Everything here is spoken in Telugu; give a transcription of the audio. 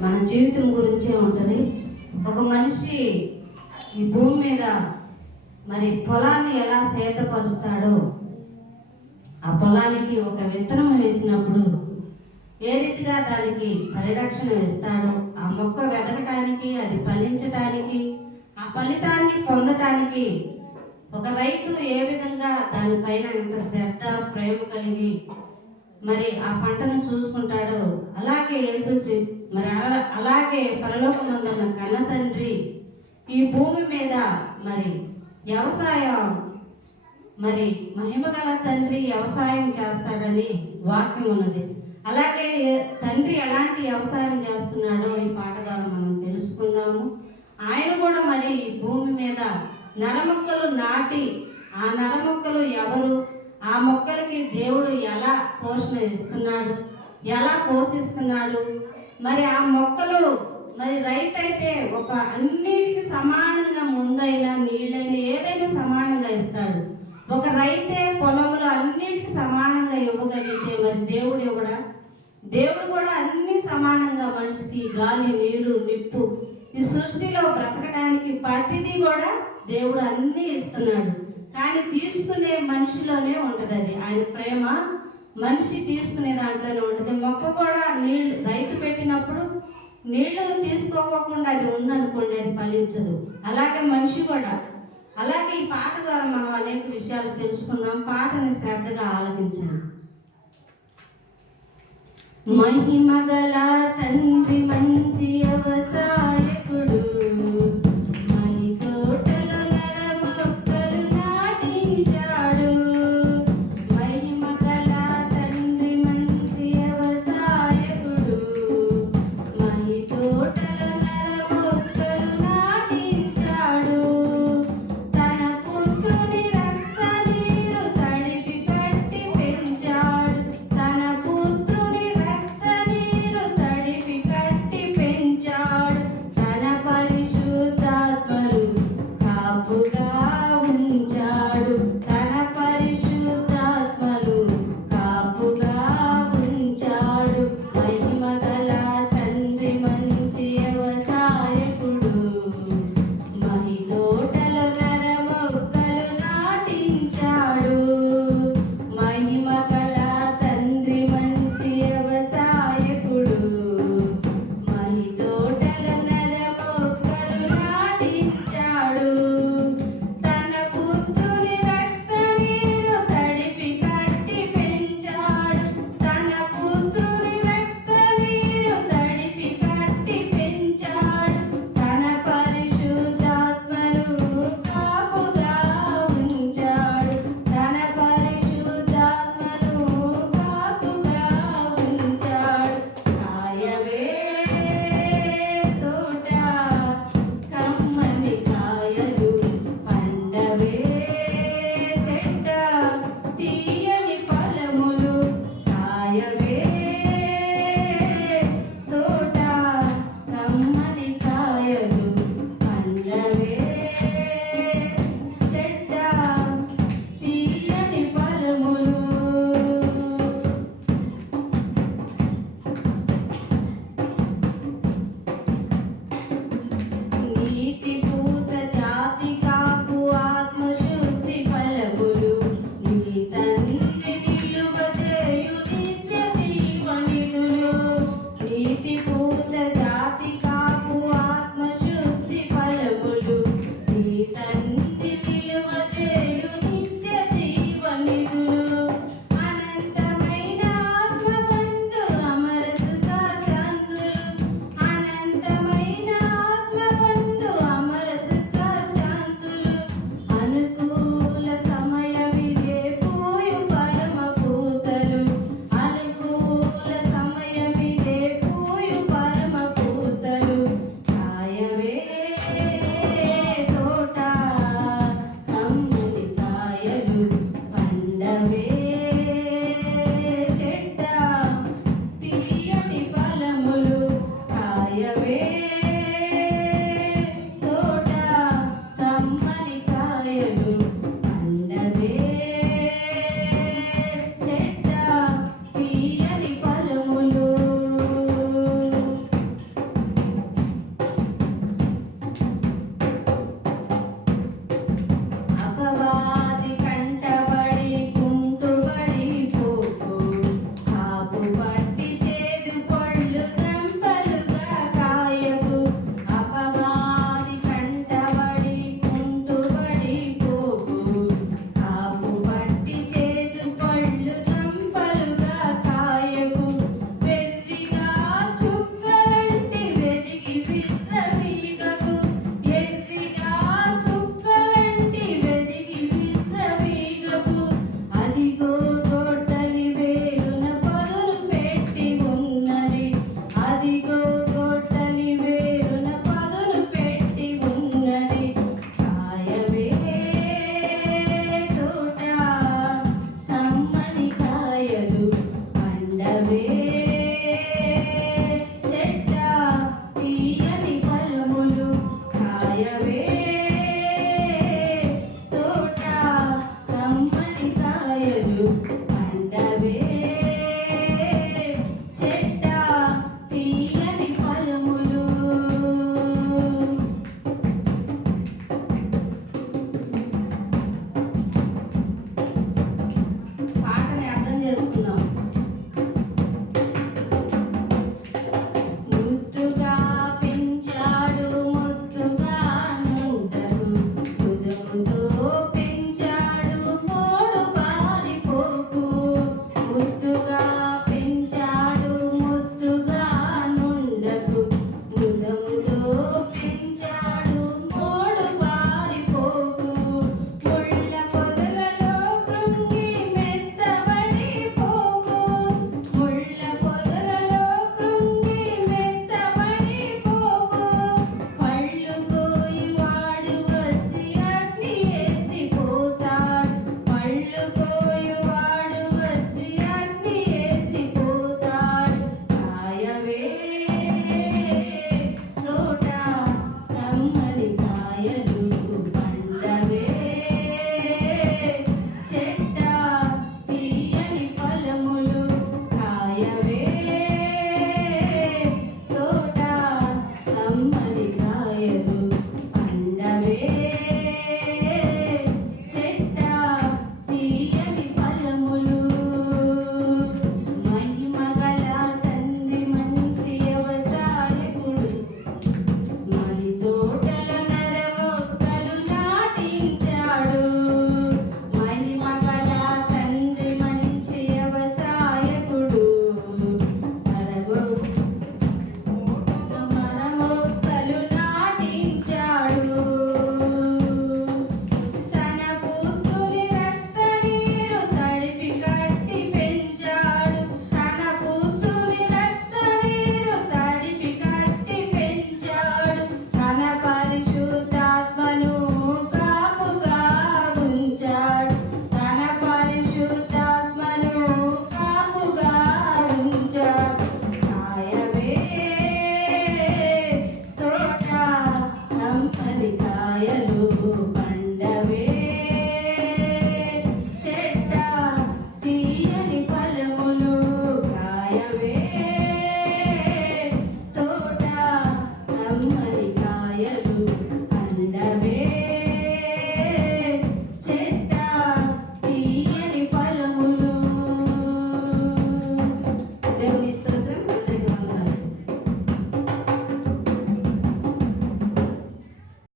మన జీవితం గురించే ఉంటుంది. ఒక మనిషి ఈ భూమి మీద మరి పొలాన్ని ఎలా సేతపరుస్తాడో ఆ పొలానికి ఒక విత్తనం వేసినప్పుడు ఏ రీతిగా దానికి పరిరక్షణ ఇస్తాడో ఆ మొక్క వెదకటానికి అది ఫలించటానికి ఆ ఫలితాన్ని పొందటానికి ఒక రైతు ఏ విధంగా దానిపైన ఎంత శ్రద్ధ ప్రేమ కలిగి మరి ఆ పంటను చూసుకుంటాడో. అలాగే యేసు మరి అలా- అలాగే పరలోకమందున్న కన్న తండ్రి ఈ భూమి మీద మరి వ్యవసాయం మరి మహిమగల తండ్రి వ్యవసాయం చేస్తాడని వాక్యం ఉన్నది. అలాగే తండ్రి ఎలాంటి వ్యవసాయం చేస్తున్నాడో ఈ పాట ద్వారా మనం తెలుసుకుందాము. ఆయన కూడా మరి భూమి మీద నరమొక్కలు నాటి ఆ నరమొక్కలు ఎవరు? ఆ మొక్కలకి దేవుడు ఎలా పోషణ ఇస్తున్నాడు? ఎలా పోషిస్తున్నాడు? మరి ఆ మొక్కలు మరి రైతు అయితే ఒక అన్నిటికీ సమానంగా ముందైనా నీళ్ళైనా ఏదైనా సమానంగా ఇస్తాడు. ఒక రైతే పొలంలో అన్నిటికీ సమానంగా ఇవ్వగలిగితే మరి దేవుడు ఇవ్వడా దేవుడు కూడా అన్ని సమానంగా మనిషికి గాలి నీరు నిప్పు ఈ సృష్టిలో బ్రతకడానికి ప్రతిదీ కూడా దేవుడు అన్నీ ఇస్తున్నాడు. కానీ తీసుకునే మనిషిలోనే ఉంటుంది అది ఆయన ప్రేమ మనిషి తీసుకునే దాంట్లోనే ఉంటుంది. మొక్క కూడా నీళ్ళు రైతు పెట్టినప్పుడు నీళ్ళు తీసుకోకుండా అది ఉందనుకోండి అది ఫలించదు. అలాగే మనిషి కూడా. అలాగే ఈ పాట ద్వారా మనం అనేక విషయాలు తెలుసుకుందాం. పాటని శ్రద్ధగా ఆలకించండి. మహిమగల తండ్రి మంచి